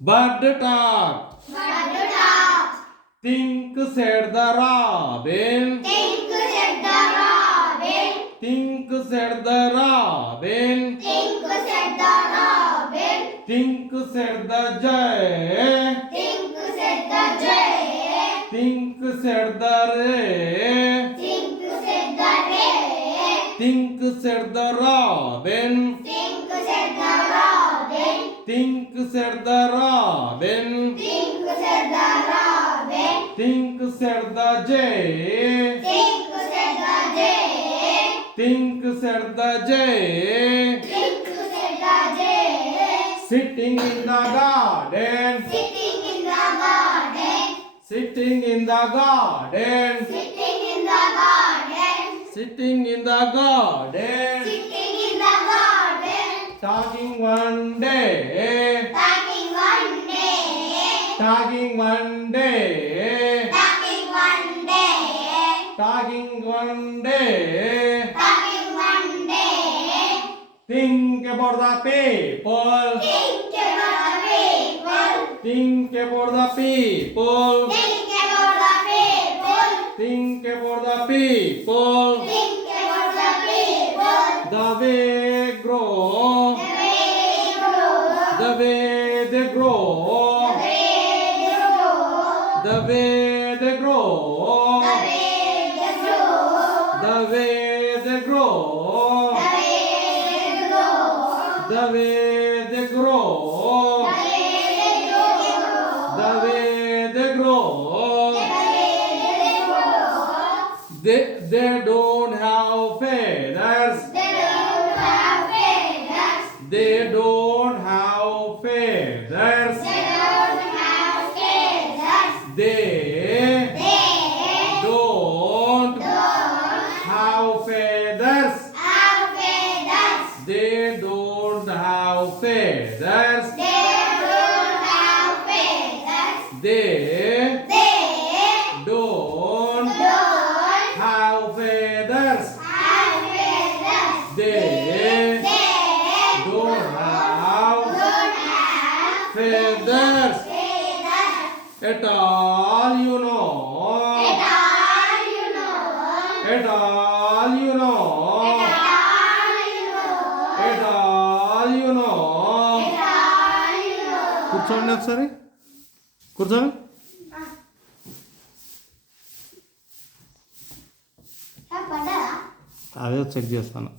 Bird talk. Think, said the robin. Think, said the robin. Think, said the robin. Think, said the robin. Think, said the jay. Think, said the jay. Think, said the ray. Think, said the ray. Think, said the robin. Think, said the robin. Think, said the robin. Think, said the robin. Think, said the jay. Think, said the jay. Think, said the jay. Think, said the jay. Sitting in the garden. Sitting in the garden. Sitting in the garden. Sitting in the garden. Sitting in the garden. Sitting in the garden. Talking one day. Talking one day. Talking one day. Talking one day. Talking one day. Talking one day. Think about the people. Think about the people. Think about the people. Think about the people. Think about the people. Think about the people. The way grow. The way grow. The way they grow. The way they grow. The way they grow. The way they grow. The way they grow. The way they grow. The way they grow. The way they grow. They don't have feathers. They don't have feathers. They don't have feathers. They don't have feathers. They They don't don't have feathers. have feathers. They don't have feathers. They don't have feathers. They They don't don't have feathers. have feathers. They don't have feathers. At all you know. At all you know. At all you know. కూర్చోండి ఒకసారి కూర్చోండి అదే check చేస్తాను